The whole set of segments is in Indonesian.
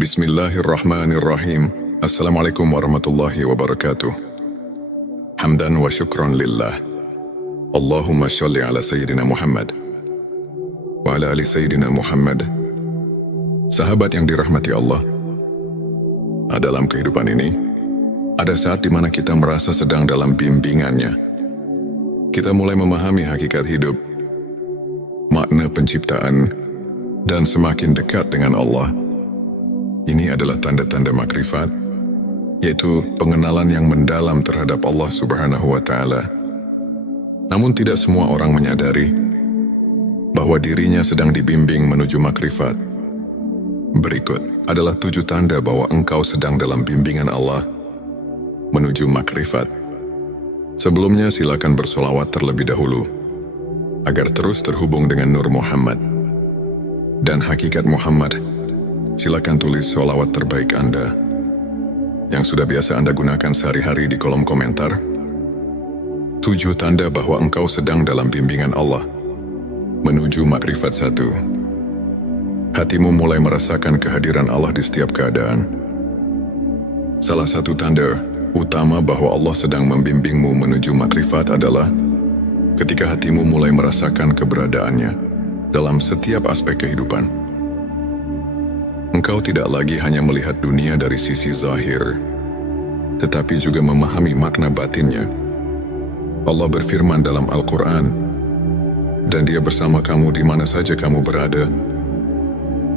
Bismillahirrahmanirrahim. Assalamualaikum warahmatullahi wabarakatuh. Hamdan wa syukran lillah. Allahumma sholli ala Sayyidina Muhammad wa ala ali Sayyidina Muhammad. Sahabat yang dirahmati Allah, dalam kehidupan ini, ada saat di mana kita merasa sedang dalam bimbingannya. Kita mulai memahami hakikat hidup, makna penciptaan, dan semakin dekat dengan Allah. Ini adalah tanda-tanda makrifat, yaitu pengenalan yang mendalam terhadap Allah Subhanahu wa Ta'ala. Namun tidak semua orang menyadari bahwa dirinya sedang dibimbing menuju makrifat. Berikut adalah 7 tanda bahwa engkau sedang dalam bimbingan Allah menuju makrifat. Sebelumnya silakan bersolawat terlebih dahulu agar terus terhubung dengan Nur Muhammad dan hakikat Muhammad. Silakan tulis sholawat terbaik Anda yang sudah biasa Anda gunakan sehari-hari di kolom komentar. 7 tanda bahwa engkau sedang dalam bimbingan Allah menuju makrifat 1. Hatimu mulai merasakan kehadiran Allah di setiap keadaan. Salah satu tanda utama bahwa Allah sedang membimbingmu menuju makrifat adalah ketika hatimu mulai merasakan keberadaannya dalam setiap aspek kehidupan. Engkau tidak lagi hanya melihat dunia dari sisi zahir, tetapi juga memahami makna batinnya. Allah berfirman dalam Al-Quran, dan Dia bersama kamu di mana saja kamu berada,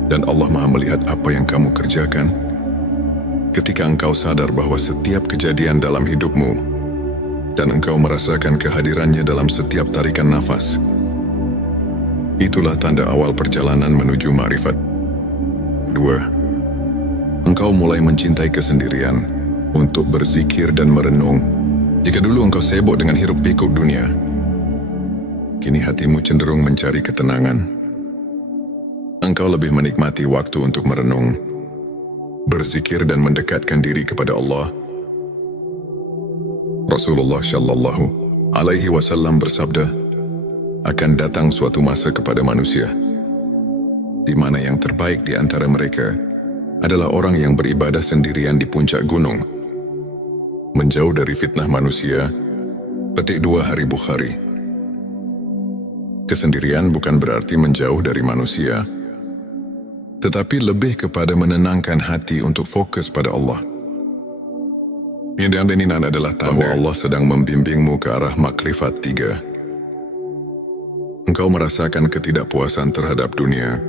dan Allah Maha melihat apa yang kamu kerjakan. Ketika engkau sadar bahwa setiap kejadian dalam hidupmu, dan engkau merasakan kehadirannya dalam setiap tarikan nafas, itulah tanda awal perjalanan menuju makrifat. 2. Engkau mulai mencintai kesendirian untuk berzikir dan merenung. Jika dulu engkau sibuk dengan hiruk-pikuk dunia, kini hatimu cenderung mencari ketenangan. Engkau lebih menikmati waktu untuk merenung, berzikir dan mendekatkan diri kepada Allah. Rasulullah Shallallahu Alaihi Wasallam bersabda, akan datang suatu masa kepada manusia di mana yang terbaik di antara mereka adalah orang yang beribadah sendirian di puncak gunung, menjauh dari fitnah manusia. Petik 2 Hari Bukhari. Kesendirian bukan berarti menjauh dari manusia, tetapi lebih kepada menenangkan hati untuk fokus pada Allah. Yang diaminin adalah tanda Allah sedang membimbingmu ke arah makrifat 3. Engkau merasakan ketidakpuasan terhadap dunia.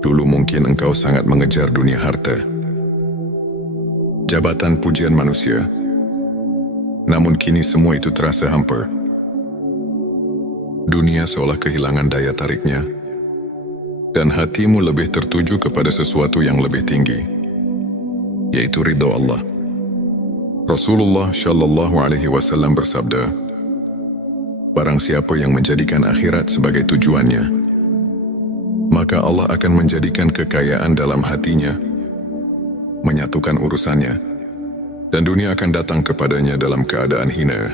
Dulu mungkin engkau sangat mengejar dunia harta, jabatan, pujian manusia. Namun kini semua itu terasa hampa. Dunia seolah kehilangan daya tariknya, dan hatimu lebih tertuju kepada sesuatu yang lebih tinggi, yaitu ridha Allah. Rasulullah Shallallahu Alaihi Wasallam bersabda, barang siapa yang menjadikan akhirat sebagai tujuannya, maka Allah akan menjadikan kekayaan dalam hatinya, menyatukan urusannya, dan dunia akan datang kepadanya dalam keadaan hina.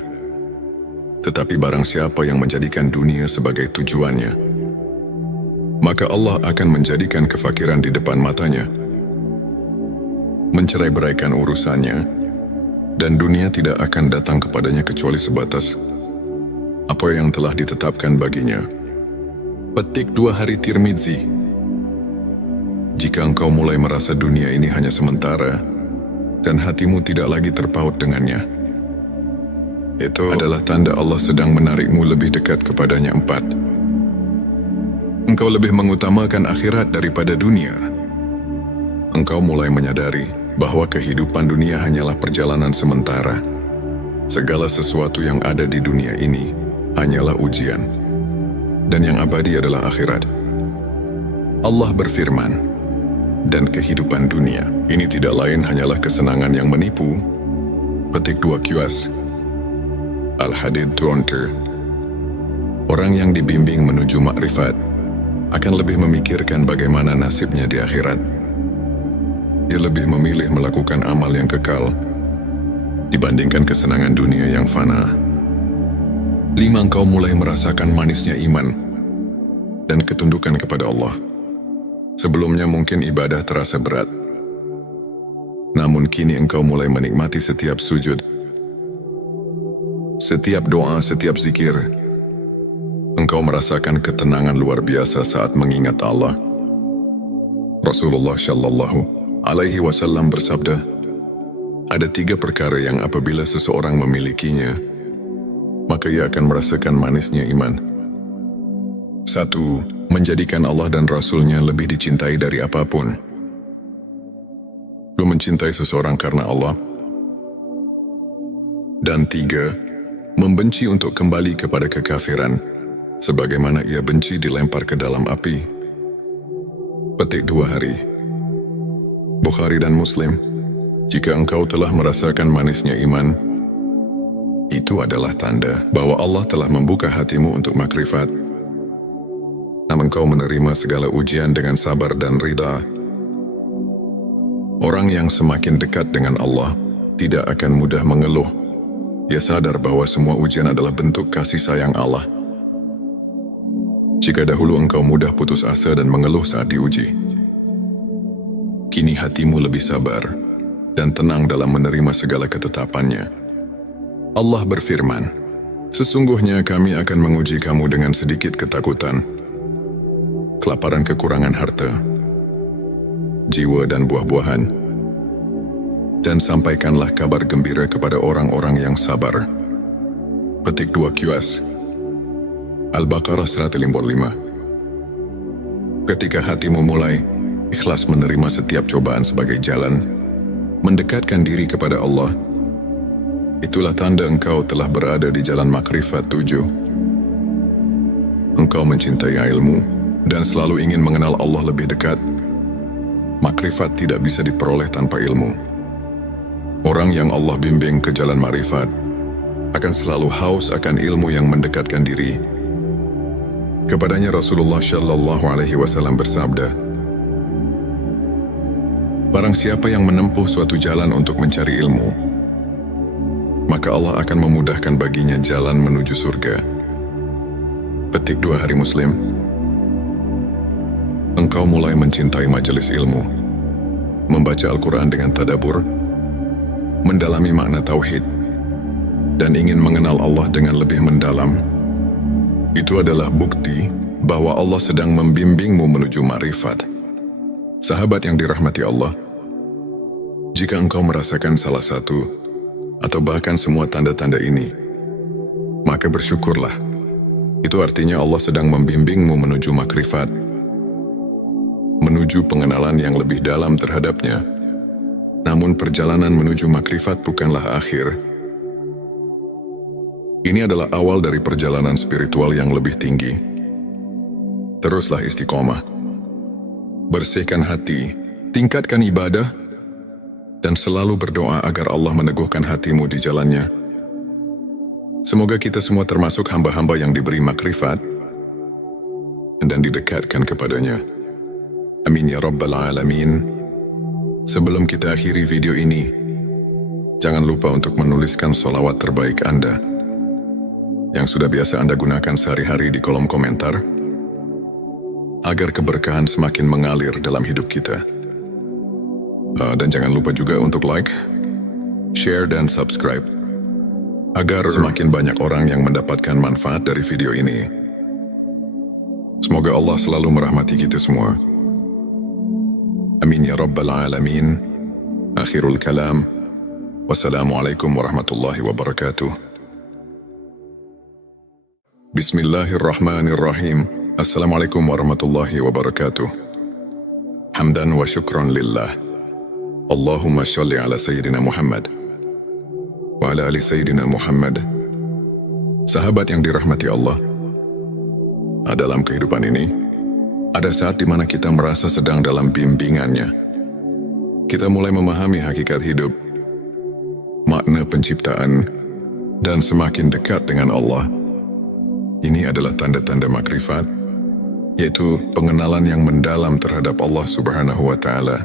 Tetapi barang siapa yang menjadikan dunia sebagai tujuannya, maka Allah akan menjadikan kefakiran di depan matanya, mencerai-beraikan urusannya, dan dunia tidak akan datang kepadanya kecuali sebatas apa yang telah ditetapkan baginya. Petik 2 Hari Tirmidzi. Jika engkau mulai merasa dunia ini hanya sementara, dan hatimu tidak lagi terpaut dengannya, itu adalah tanda Allah sedang menarikmu lebih dekat kepadanya. 4. Engkau lebih mengutamakan akhirat daripada dunia. Engkau mulai menyadari bahwa kehidupan dunia hanyalah perjalanan sementara. Segala sesuatu yang ada di dunia ini hanyalah ujian, dan yang abadi adalah akhirat. Allah berfirman, dan kehidupan dunia ini tidak lain hanyalah kesenangan yang menipu. Petik 2 QS Al-Hadid 20. Orang yang dibimbing menuju makrifat akan lebih memikirkan bagaimana nasibnya di akhirat. Dia lebih memilih melakukan amal yang kekal dibandingkan kesenangan dunia yang fana. 5. Engkau mulai merasakan manisnya iman dan ketundukan kepada Allah. Sebelumnya mungkin ibadah terasa berat, Namun kini engkau mulai menikmati setiap sujud, setiap doa, setiap zikir. Engkau merasakan ketenangan luar biasa saat mengingat Allah. Rasulullah Shallallahu Alaihi Wasallam bersabda, ada 3 perkara yang apabila seseorang memilikinya, maka ia akan merasakan manisnya iman. 1. Menjadikan Allah dan Rasul-Nya lebih dicintai dari apapun. 2. Mencintai seseorang karena Allah. Dan 3. Membenci untuk kembali kepada kekafiran, sebagaimana ia benci dilempar ke dalam api. Petik 2 hari. Bukhari dan Muslim. Jika engkau telah merasakan manisnya iman, itu adalah tanda bahwa Allah telah membuka hatimu untuk makrifat. Namun engkau menerima segala ujian dengan sabar dan ridha. Orang yang semakin dekat dengan Allah tidak akan mudah mengeluh. Ia sadar bahwa semua ujian adalah bentuk kasih sayang Allah. Jika dahulu engkau mudah putus asa dan mengeluh saat diuji, kini hatimu lebih sabar dan tenang dalam menerima segala ketetapannya. Allah berfirman, sesungguhnya kami akan menguji kamu dengan sedikit ketakutan, kelaparan, kekurangan harta, jiwa dan buah-buahan, dan sampaikanlah kabar gembira kepada orang-orang yang sabar. Petik 2 QS Al-Baqarah 155. Ketika hatimu mulai ikhlas menerima setiap cobaan sebagai jalan mendekatkan diri kepada Allah, itulah tanda engkau telah berada di jalan makrifat 7. Engkau mencintai ilmu dan selalu ingin mengenal Allah lebih dekat. Makrifat tidak bisa diperoleh tanpa ilmu. Orang yang Allah bimbing ke jalan makrifat akan selalu haus akan ilmu yang mendekatkan diri. Kepadanya Rasulullah Shallallahu Alaihi Wasallam bersabda, barang siapa yang menempuh suatu jalan untuk mencari ilmu, maka Allah akan memudahkan baginya jalan menuju surga. Petik 2 hari Muslim. Engkau mulai mencintai majelis ilmu, membaca Al-Quran dengan tadabbur, mendalami makna tauhid, dan ingin mengenal Allah dengan lebih mendalam. Itu adalah bukti bahwa Allah sedang membimbingmu menuju ma'rifat. Sahabat yang dirahmati Allah, jika engkau merasakan salah satu atau bahkan semua tanda-tanda ini, maka bersyukurlah. Itu artinya Allah sedang membimbingmu menuju makrifat, menuju pengenalan yang lebih dalam terhadapnya. Namun perjalanan menuju makrifat bukanlah akhir. Ini adalah awal dari perjalanan spiritual yang lebih tinggi. Teruslah istiqomah. Bersihkan hati, tingkatkan ibadah, dan selalu berdoa agar Allah meneguhkan hatimu di jalannya. Semoga kita semua termasuk hamba-hamba yang diberi makrifat dan didekatkan kepadanya. Amin ya Rabbal Alamin. Sebelum kita akhiri video ini, jangan lupa untuk menuliskan sholawat terbaik Anda yang sudah biasa Anda gunakan sehari-hari di kolom komentar, agar keberkahan semakin mengalir dalam hidup kita. Dan jangan lupa juga untuk like, share, dan subscribe, agar semakin banyak orang yang mendapatkan manfaat dari video ini. Semoga Allah selalu merahmati kita semua. Amin ya Rabbal Alamin. Akhirul kalam. Wassalamualaikum warahmatullahi wabarakatuh. Bismillahirrahmanirrahim. Assalamualaikum warahmatullahi wabarakatuh. Hamdan wa syukran lillah. Allahumma sholli ala Sayyidina Muhammad wa ala ali Sayyidina Muhammad. Sahabat yang dirahmati Allah, dalam kehidupan ini, ada saat di mana kita merasa sedang dalam bimbingannya. Kita mulai memahami hakikat hidup, makna penciptaan, dan semakin dekat dengan Allah. Ini adalah tanda-tanda makrifat, yaitu pengenalan yang mendalam terhadap Allah Subhanahu wa Ta'ala.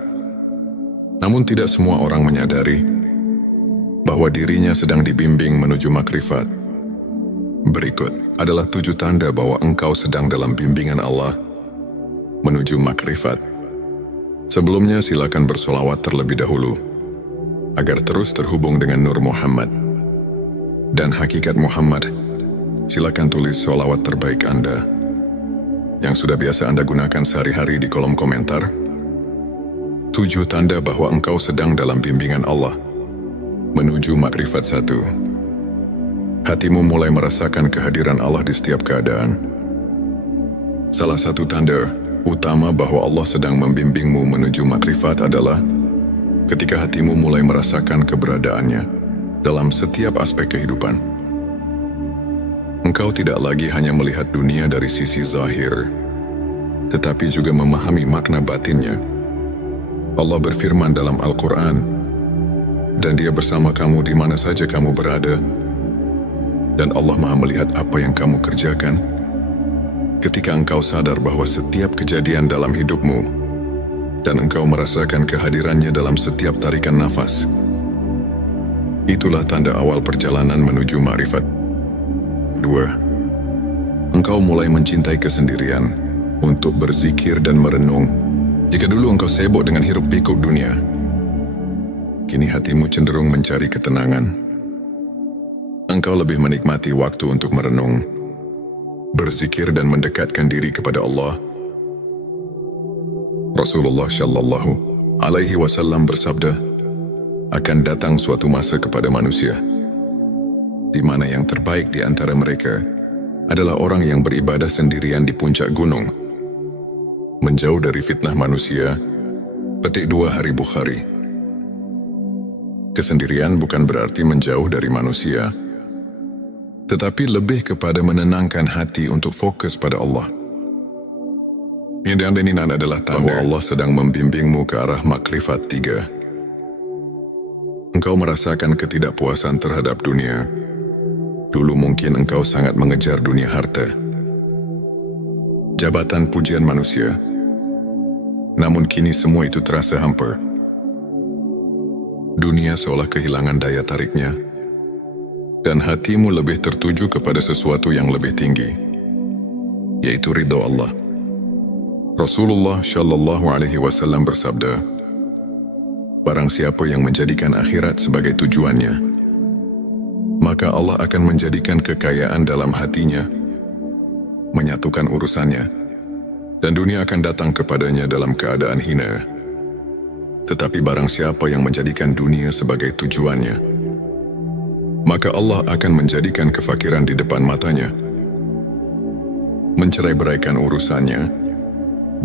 Namun tidak semua orang menyadari bahwa dirinya sedang dibimbing menuju makrifat. Berikut adalah 7 tanda bahwa engkau sedang dalam bimbingan Allah menuju makrifat. Sebelumnya silakan bersolawat terlebih dahulu agar terus terhubung dengan Nur Muhammad dan hakikat Muhammad, silakan tulis sholawat terbaik Anda yang sudah biasa Anda gunakan sehari-hari di kolom komentar. 7 tanda bahwa engkau sedang dalam bimbingan Allah menuju makrifat 1. Hatimu mulai merasakan kehadiran Allah di setiap keadaan. Salah satu tanda utama bahwa Allah sedang membimbingmu menuju makrifat adalah ketika hatimu mulai merasakan keberadaannya dalam setiap aspek kehidupan. Engkau tidak lagi hanya melihat dunia dari sisi zahir, tetapi juga memahami makna batinnya. Allah berfirman dalam Al-Quran, dan Dia bersama kamu di mana saja kamu berada, dan Allah Maha melihat apa yang kamu kerjakan. Ketika engkau sadar bahwa setiap kejadian dalam hidupmu, dan engkau merasakan kehadirannya dalam setiap tarikan nafas, itulah tanda awal perjalanan menuju makrifat. 2. Engkau mulai mencintai kesendirian untuk berzikir dan merenung. Jika dulu engkau sibuk dengan hiruk-pikuk dunia, kini hatimu cenderung mencari ketenangan. Engkau lebih menikmati waktu untuk merenung, berzikir dan mendekatkan diri kepada Allah. Rasulullah Shallallahu Alaihi Wasallam bersabda, akan datang suatu masa kepada manusia di mana yang terbaik di antara mereka adalah orang yang beribadah sendirian di puncak gunung, menjauh dari fitnah manusia. Petik 2 Hari Bukhari. Kesendirian bukan berarti menjauh dari manusia, tetapi lebih kepada menenangkan hati untuk fokus pada Allah. Yang ini adalah tanda Allah sedang membimbingmu ke arah makrifat 3. Engkau merasakan ketidakpuasan terhadap dunia. Dulu mungkin engkau sangat mengejar dunia harta, jabatan, pujian manusia. Namun kini semua itu terasa hampa. Dunia seolah kehilangan daya tariknya, dan hatimu lebih tertuju kepada sesuatu yang lebih tinggi, yaitu ridha Allah. Rasulullah Shallallahu Alaihi Wasallam bersabda, barang siapa yang menjadikan akhirat sebagai tujuannya, maka Allah akan menjadikan kekayaan dalam hatinya, menyatukan urusannya, dan dunia akan datang kepadanya dalam keadaan hina. Tetapi barang siapa yang menjadikan dunia sebagai tujuannya, maka Allah akan menjadikan kefakiran di depan matanya, mencerai-beraikan urusannya,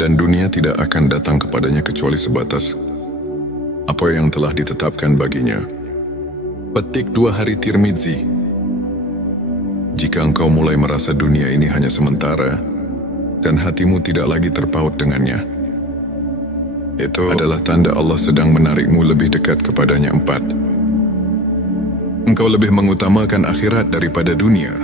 dan dunia tidak akan datang kepadanya kecuali sebatas apa yang telah ditetapkan baginya. Petik 2 Hari Tirmidzi. Jika engkau mulai merasa dunia ini hanya sementara, dan hatimu tidak lagi terpaut dengannya, itu adalah tanda Allah sedang menarikmu lebih dekat kepadanya. 4. Engkau lebih mengutamakan akhirat daripada dunia.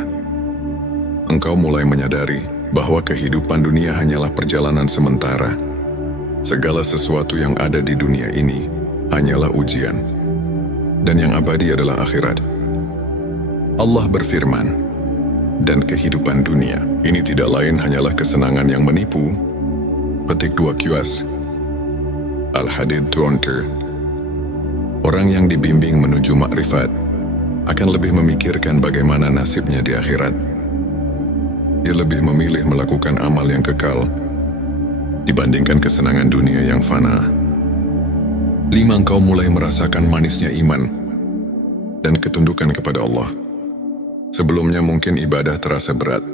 Engkau mulai menyadari bahwa kehidupan dunia hanyalah perjalanan sementara. Segala sesuatu yang ada di dunia ini hanyalah ujian, dan yang abadi adalah akhirat. Allah berfirman, dan kehidupan dunia ini tidak lain hanyalah kesenangan yang menipu. Petik 2 QS. Al-Hadid 20. Orang yang dibimbing menuju makrifat akan lebih memikirkan bagaimana nasibnya di akhirat. Dia lebih memilih melakukan amal yang kekal dibandingkan kesenangan dunia yang fana. 5. Engkau mulai merasakan manisnya iman dan ketundukan kepada Allah. Sebelumnya mungkin ibadah terasa berat,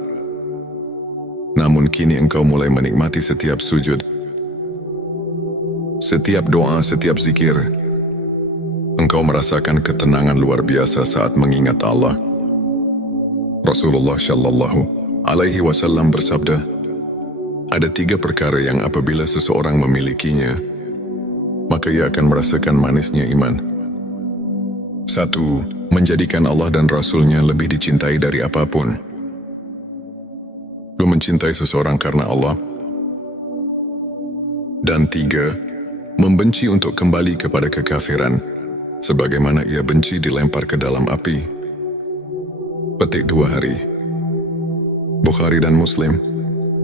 namun kini engkau mulai menikmati setiap sujud, setiap doa, setiap zikir. Engkau merasakan ketenangan luar biasa saat mengingat Allah. Rasulullah Shallallahu Alaihi Wasallam bersabda, ada 3 perkara yang apabila seseorang memilikinya, maka ia akan merasakan manisnya iman. 1. Menjadikan Allah dan Rasul-Nya lebih dicintai dari apapun. 2. Mencintai seseorang karena Allah. Dan 3. Membenci untuk kembali kepada kekafiran, sebagaimana ia benci dilempar ke dalam api. Petik 2 Hari. Bukhari dan Muslim.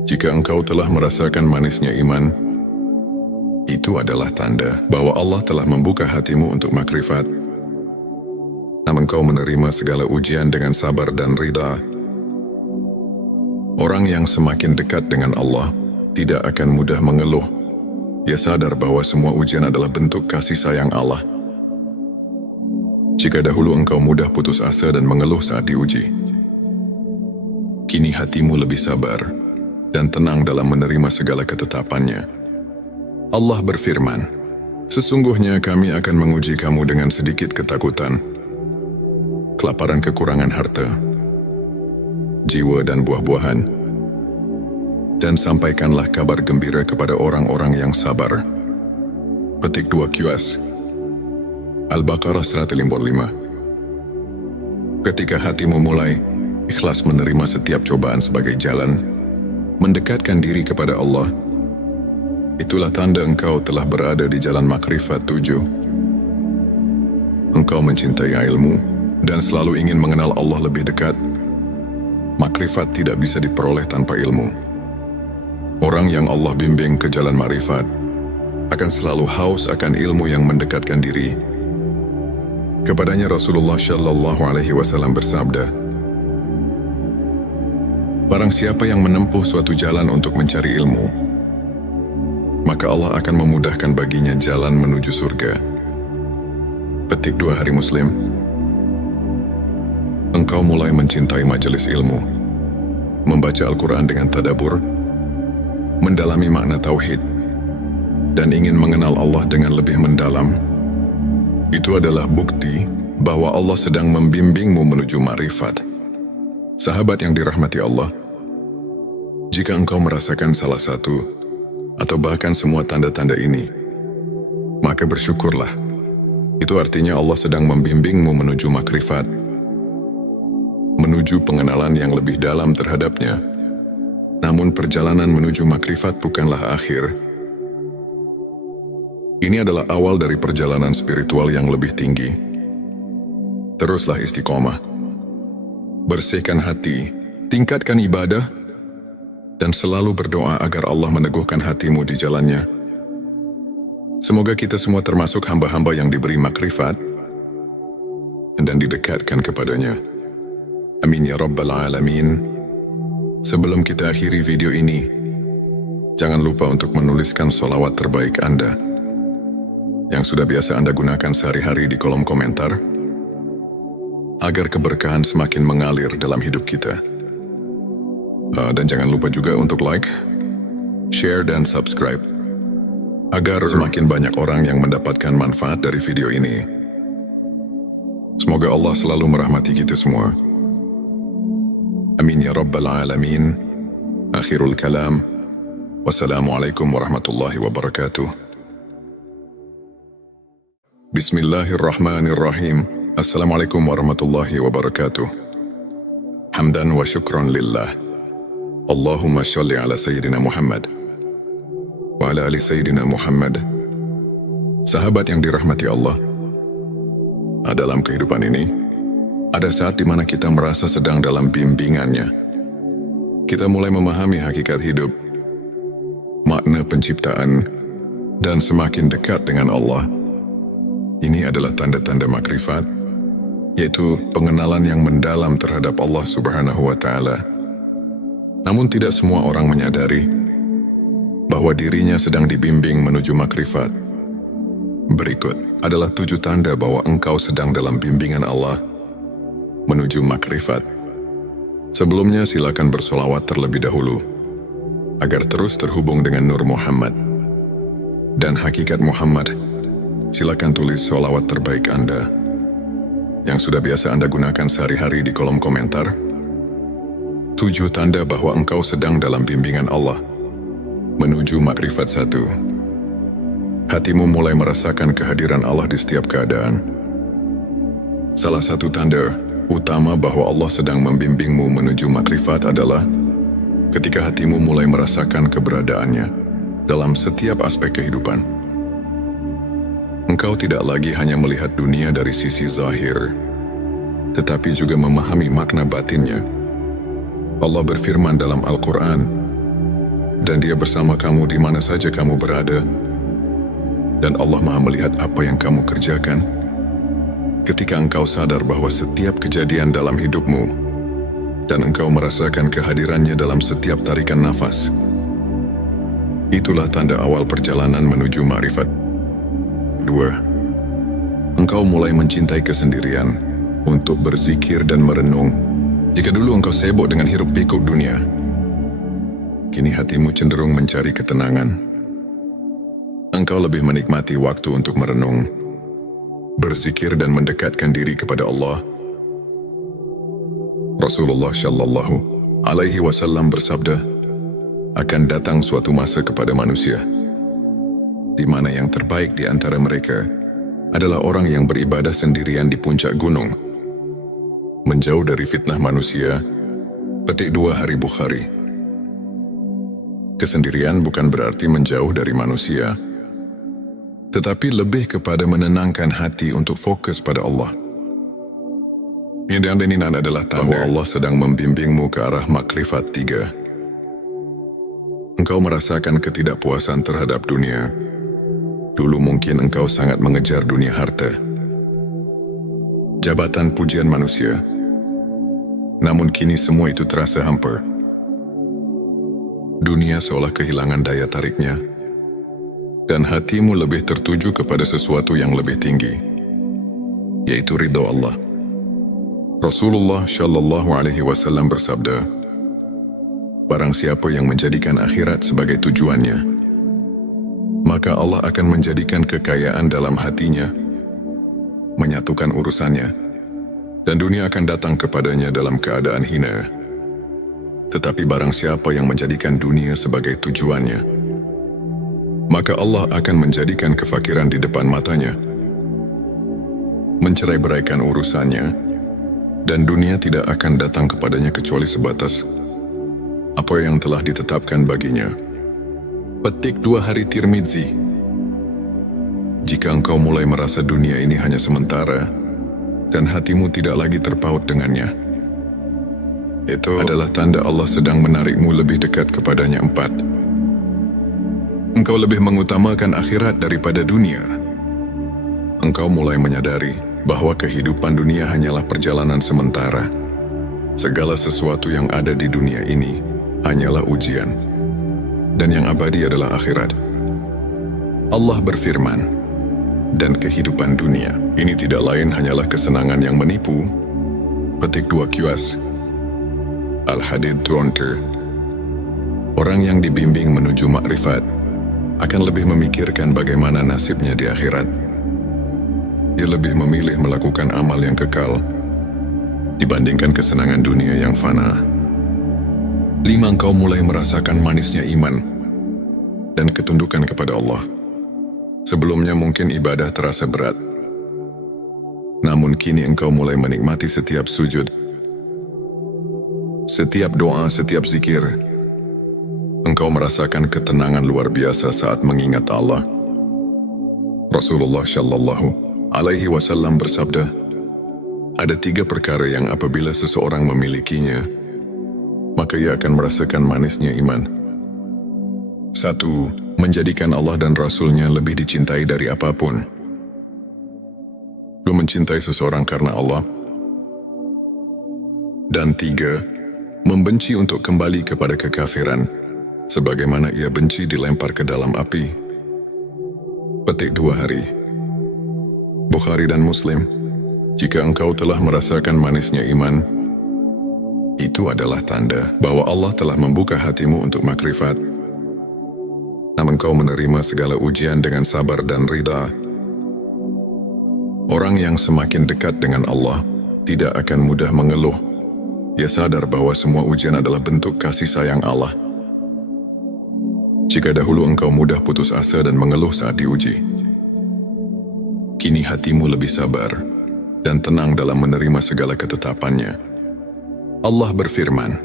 Jika engkau telah merasakan manisnya iman, Itu adalah tanda bahwa Allah telah membuka hatimu untuk makrifat. Namun kau menerima segala ujian dengan sabar dan ridha. Orang yang semakin dekat dengan Allah tidak akan mudah mengeluh. Dia sadar bahwa semua ujian adalah bentuk kasih sayang Allah. Jika dahulu engkau mudah putus asa dan mengeluh saat diuji, kini hatimu lebih sabar dan tenang dalam menerima segala ketetapannya. Allah berfirman, "Sesungguhnya kami akan menguji kamu dengan sedikit ketakutan, kelaparan, kekurangan harta, jiwa dan buah-buahan, dan sampaikanlah kabar gembira kepada orang-orang yang sabar." Petik 2 QS Al-Baqarah 155. Ketika hatimu mulai ikhlas menerima setiap cobaan sebagai jalan mendekatkan diri kepada Allah, itulah tanda engkau telah berada di jalan makrifat 7. Engkau mencintai ilmu dan selalu ingin mengenal Allah lebih dekat. Makrifat tidak bisa diperoleh tanpa ilmu. Orang yang Allah bimbing ke jalan makrifat akan selalu haus akan ilmu yang mendekatkan diri. Kepadanya Rasulullah Shallallahu Alaihi Wasallam bersabda, "Barang siapa yang menempuh suatu jalan untuk mencari ilmu, maka Allah akan memudahkan baginya jalan menuju surga." Petik 2 Hari Muslim. Engkau mulai mencintai majelis ilmu, membaca Al-Quran dengan tadabbur, mendalami makna tauhid, dan ingin mengenal Allah dengan lebih mendalam. Itu adalah bukti bahwa Allah sedang membimbingmu menuju makrifat. Sahabat yang dirahmati Allah, jika engkau merasakan salah satu atau bahkan semua tanda-tanda ini, maka bersyukurlah. Itu artinya Allah sedang membimbingmu menuju makrifat, menuju pengenalan yang lebih dalam terhadapnya. Namun perjalanan menuju makrifat bukanlah akhir. Ini adalah awal dari perjalanan spiritual yang lebih tinggi. Teruslah istiqomah. Bersihkan hati, tingkatkan ibadah, dan selalu berdoa agar Allah meneguhkan hatimu di jalannya. Semoga kita semua termasuk hamba-hamba yang diberi makrifat dan didekatkan kepadanya. Amin ya Rabbal Alamin. Sebelum kita akhiri video ini, jangan lupa untuk menuliskan sholawat terbaik Anda yang sudah biasa Anda gunakan sehari-hari di kolom komentar, agar keberkahan semakin mengalir dalam hidup kita. Dan jangan lupa juga untuk like, share, dan subscribe, agar semakin banyak orang yang mendapatkan manfaat dari video ini. Semoga Allah selalu merahmati kita semua. Amin ya Rabbal Alamin. Akhirul kalam. Wassalamualaikum warahmatullahi wabarakatuh. Bismillahirrahmanirrahim. Assalamualaikum warahmatullahi wabarakatuh. Hamdan wa syukran lillah. Allahumma sholli ala Sayyidina Muhammad wa ala ali Sayyidina Muhammad. Sahabat yang dirahmati Allah, dalam kehidupan ini, ada saat di mana kita merasa sedang dalam bimbingannya. Kita mulai memahami hakikat hidup, makna penciptaan, dan semakin dekat dengan Allah. Ini adalah tanda-tanda makrifat, yaitu pengenalan yang mendalam terhadap Allah Subhanahu wa Ta'ala. Namun tidak semua orang menyadari bahwa dirinya sedang dibimbing menuju makrifat. Berikut adalah 7 tanda bahwa engkau sedang dalam bimbingan Allah menuju makrifat. Sebelumnya silakan bersolawat terlebih dahulu, agar terus terhubung dengan Nur Muhammad dan hakikat Muhammad. Silakan tulis sholawat terbaik Anda yang sudah biasa Anda gunakan sehari-hari di kolom komentar. 7 tanda bahwa engkau sedang dalam bimbingan Allah menuju makrifat 1. Hatimu mulai merasakan kehadiran Allah di setiap keadaan. Salah satu tanda utama bahwa Allah sedang membimbingmu menuju makrifat adalah ketika hatimu mulai merasakan keberadaannya dalam setiap aspek kehidupan. Engkau tidak lagi hanya melihat dunia dari sisi zahir, tetapi juga memahami makna batinnya. Allah berfirman dalam Al-Quran, "Dan Dia bersama kamu di mana saja kamu berada, Dan Allah Maha melihat apa yang kamu kerjakan. Ketika engkau sadar bahwa setiap kejadian dalam hidupmu dan engkau merasakan kehadirannya dalam setiap tarikan nafas, itulah tanda awal perjalanan menuju ma'rifat. 2. Engkau mulai mencintai kesendirian untuk berzikir dan merenung. Jika dulu engkau sibuk dengan hiruk-pikuk dunia, kini hatimu cenderung mencari ketenangan. Engkau lebih menikmati waktu untuk merenung, berzikir dan mendekatkan diri kepada Allah. Rasulullah Shallallahu Alaihi Wasallam bersabda, akan datang suatu masa kepada manusia, di mana yang terbaik di antara mereka adalah orang yang beribadah sendirian di puncak gunung, menjauh dari fitnah manusia. Petik 2 Hari Bukhari. Kesendirian bukan berarti menjauh dari manusia, tetapi lebih kepada menenangkan hati untuk fokus pada Allah. Ini adalah tanda Allah sedang membimbingmu ke arah makrifat 3. Engkau merasakan ketidakpuasan terhadap dunia. Dulu mungkin engkau sangat mengejar dunia harta, jabatan, pujian manusia. Namun kini semua itu terasa hampa. Dunia seolah kehilangan daya tariknya, dan hatimu lebih tertuju kepada sesuatu yang lebih tinggi, yaitu ridha Allah. Rasulullah Shallallahu Alaihi Wasallam bersabda, barang siapa yang menjadikan akhirat sebagai tujuannya, maka Allah akan menjadikan kekayaan dalam hatinya, menyatukan urusannya, dan dunia akan datang kepadanya dalam keadaan hina. Tetapi barang siapa yang menjadikan dunia sebagai tujuannya, maka Allah akan menjadikan kefakiran di depan matanya, mencerai-beraikan urusannya, dan dunia tidak akan datang kepadanya kecuali sebatas apa yang telah ditetapkan baginya. Petik 2 Hari Tirmidzi. Jika engkau mulai merasa dunia ini hanya sementara, dan hatimu tidak lagi terpaut dengannya, itu adalah tanda Allah sedang menarikmu lebih dekat kepadanya. 4. Engkau lebih mengutamakan akhirat daripada dunia. Engkau mulai menyadari bahwa kehidupan dunia hanyalah perjalanan sementara. Segala sesuatu yang ada di dunia ini hanyalah ujian, dan yang abadi adalah akhirat. Allah berfirman, dan kehidupan dunia ini tidak lain hanyalah kesenangan yang menipu. Petik 2 QS Al-Hadid 20. Orang yang dibimbing menuju makrifat akan lebih memikirkan bagaimana nasibnya di akhirat. Dia lebih memilih melakukan amal yang kekal dibandingkan kesenangan dunia yang fana. 5. Engkau mulai merasakan manisnya iman dan ketundukan kepada Allah. Sebelumnya mungkin ibadah terasa berat, namun kini engkau mulai menikmati setiap sujud, setiap doa, setiap zikir. Engkau merasakan ketenangan luar biasa saat mengingat Allah. Rasulullah Shallallahu Alaihi Wasallam bersabda, ada 3 perkara yang apabila seseorang memilikinya, maka ia akan merasakan manisnya iman. 1. Menjadikan Allah dan Rasul-Nya lebih dicintai dari apapun. 2. Mencintai seseorang karena Allah. Dan 3. Membenci untuk kembali kepada kekafiran, sebagaimana ia benci dilempar ke dalam api. Petik 2 Hari Bukhari dan Muslim. Jika engkau telah merasakan manisnya iman, itu adalah tanda bahwa Allah telah membuka hatimu untuk makrifat. Namun engkau menerima segala ujian dengan sabar dan ridha. Orang yang semakin dekat dengan Allah tidak akan mudah mengeluh. Ia sadar bahwa semua ujian adalah bentuk kasih sayang Allah. Jika dahulu engkau mudah putus asa dan mengeluh saat diuji, kini hatimu lebih sabar dan tenang dalam menerima segala ketetapannya. Allah berfirman,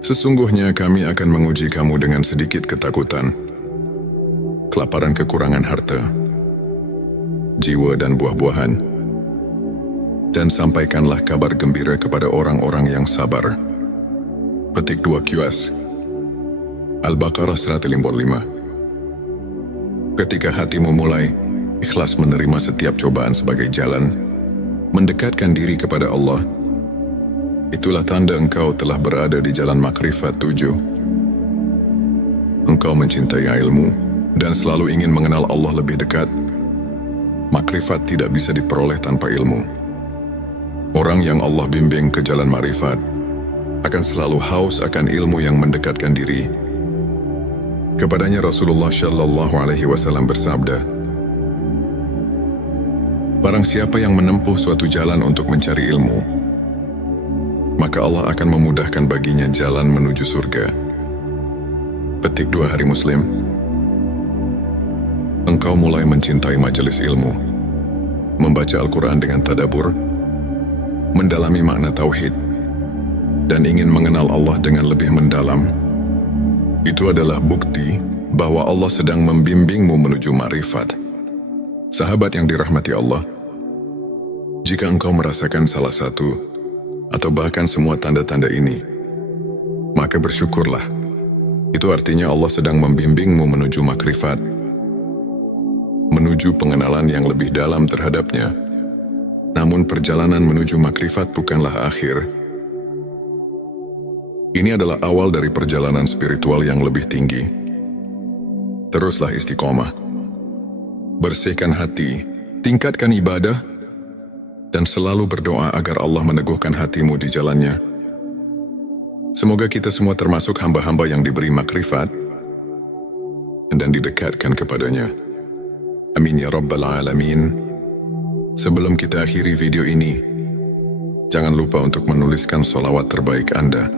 sesungguhnya kami akan menguji kamu dengan sedikit ketakutan, kelaparan, kekurangan harta, jiwa dan buah-buahan, dan sampaikanlah kabar gembira kepada orang-orang yang sabar. Petik 2 QS Al-Baqarah 155. Ketika hatimu mulai ikhlas menerima setiap cobaan sebagai jalan mendekatkan diri kepada Allah, itulah tanda engkau telah berada di jalan makrifat 7. Engkau mencintai ilmu dan selalu ingin mengenal Allah lebih dekat. Makrifat tidak bisa diperoleh tanpa ilmu. Orang yang Allah bimbing ke jalan makrifat akan selalu haus akan ilmu yang mendekatkan diri. Kepadanya Rasulullah Shallallahu Alaihi Wasallam bersabda, barang siapa yang menempuh suatu jalan untuk mencari ilmu, maka Allah akan memudahkan baginya jalan menuju surga. Petik 2 Hari Muslim. Engkau mulai mencintai majelis ilmu, membaca Al-Quran dengan tadabbur, mendalami makna tauhid, dan ingin mengenal Allah dengan lebih mendalam. Itu adalah bukti bahwa Allah sedang membimbingmu menuju ma'rifat. Sahabat yang dirahmati Allah, jika engkau merasakan salah satu atau bahkan semua tanda-tanda ini, maka bersyukurlah. Itu artinya Allah sedang membimbingmu menuju makrifat, menuju pengenalan yang lebih dalam terhadapnya. Namun perjalanan menuju makrifat bukanlah akhir. Ini adalah awal dari perjalanan spiritual yang lebih tinggi. Teruslah istiqomah. Bersihkan hati, tingkatkan ibadah, dan selalu berdoa agar Allah meneguhkan hatimu di jalannya. Semoga kita semua termasuk hamba-hamba yang diberi makrifat dan didekatkan kepadanya. Amin ya Rabbal Alamin. Sebelum kita akhiri video ini, jangan lupa untuk menuliskan sholawat terbaik Anda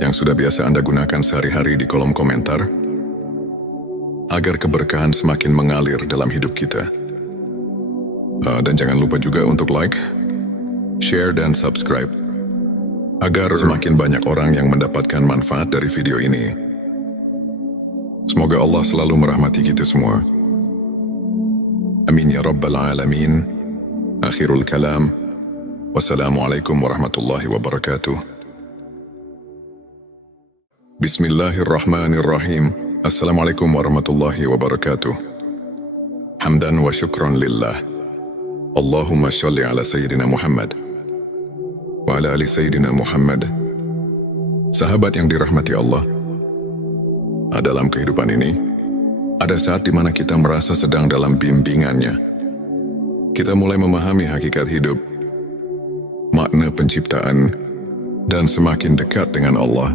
yang sudah biasa Anda gunakan sehari-hari di kolom komentar, agar keberkahan semakin mengalir dalam hidup kita. Dan jangan lupa juga untuk like, share, dan subscribe, agar semakin banyak orang yang mendapatkan manfaat dari video ini. Semoga Allah selalu merahmati kita semua. Amin ya Rabbal Alamin. Akhirul kalam. Wassalamualaikum warahmatullahi wabarakatuh. Bismillahirrahmanirrahim. Assalamualaikum warahmatullahi wabarakatuh. Hamdan wa syukran lillah. Allahumma sholli ala Sayyidina Muhammad wa ala ali Sayyidina Muhammad. Sahabat yang dirahmati Allah, dalam kehidupan ini, ada saat di mana kita merasa sedang dalam bimbingannya. Kita mulai memahami hakikat hidup, makna penciptaan, dan semakin dekat dengan Allah.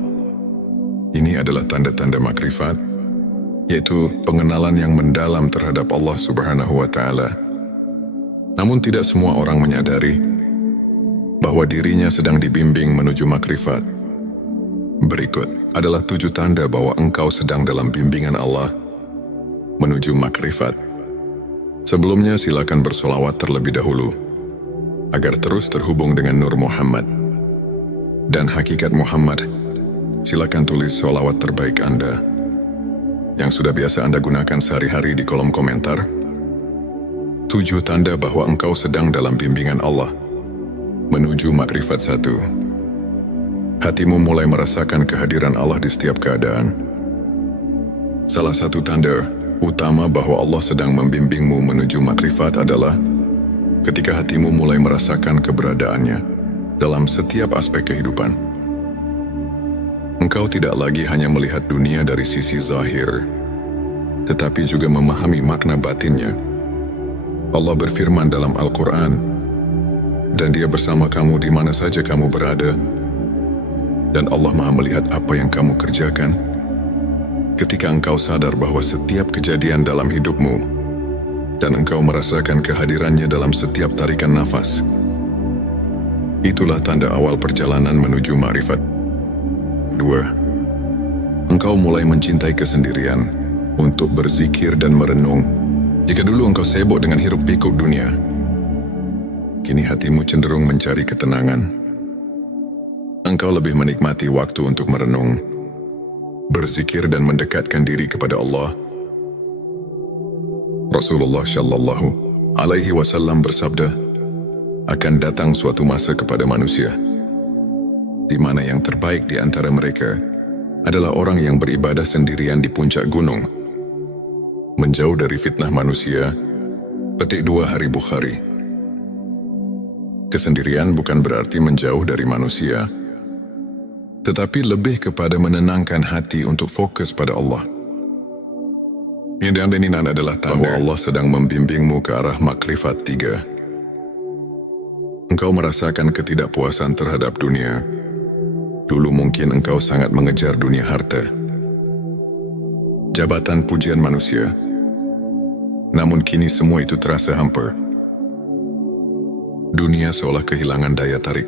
Ini adalah tanda-tanda makrifat, yaitu pengenalan yang mendalam terhadap Allah Subhanahu wa Ta'ala. Namun tidak semua orang menyadari bahwa dirinya sedang dibimbing menuju makrifat. Berikut adalah 7 tanda bahwa engkau sedang dalam bimbingan Allah menuju makrifat. Sebelumnya silakan bersolawat terlebih dahulu, agar terus terhubung dengan Nur Muhammad dan hakikat Muhammad. Silakan tulis solawat terbaik Anda yang sudah biasa Anda gunakan sehari-hari di kolom komentar. 7 tanda bahwa engkau sedang dalam bimbingan Allah menuju makrifat 1. Hatimu mulai merasakan kehadiran Allah di setiap keadaan. Salah satu tanda utama bahwa Allah sedang membimbingmu menuju makrifat adalah ketika hatimu mulai merasakan keberadaannya dalam setiap aspek kehidupan. Engkau tidak lagi hanya melihat dunia dari sisi zahir, tetapi juga memahami makna batinnya. Allah berfirman dalam Al-Quran, dan Dia bersama kamu di mana saja kamu berada, dan Allah Maha melihat apa yang kamu kerjakan. Ketika engkau sadar bahwa setiap kejadian dalam hidupmu, dan engkau merasakan kehadirannya dalam setiap tarikan nafas, itulah tanda awal perjalanan menuju ma'rifat. 2. Engkau mulai mencintai kesendirian untuk berzikir dan merenung. Jika dulu engkau sibuk dengan hiruk-pikuk dunia, kini hatimu cenderung mencari ketenangan. Engkau lebih menikmati waktu untuk merenung, berzikir dan mendekatkan diri kepada Allah. Rasulullah Shallallahu Alaihi Wasallam bersabda, akan datang suatu masa kepada manusia, di mana yang terbaik di antara mereka adalah orang yang beribadah sendirian di puncak gunung, menjauh dari fitnah manusia Petik 2 Hari Bukhari. Kesendirian bukan berarti menjauh dari manusia, tetapi lebih kepada menenangkan hati untuk fokus pada Allah. Yang dan adalah bahwa Allah sedang membimbingmu ke arah makrifat 3. Engkau merasakan ketidakpuasan terhadap dunia. Dulu mungkin engkau sangat mengejar dunia harta, jabatan, pujian manusia. Namun kini semua itu terasa hampa. Dunia seolah kehilangan daya tarik.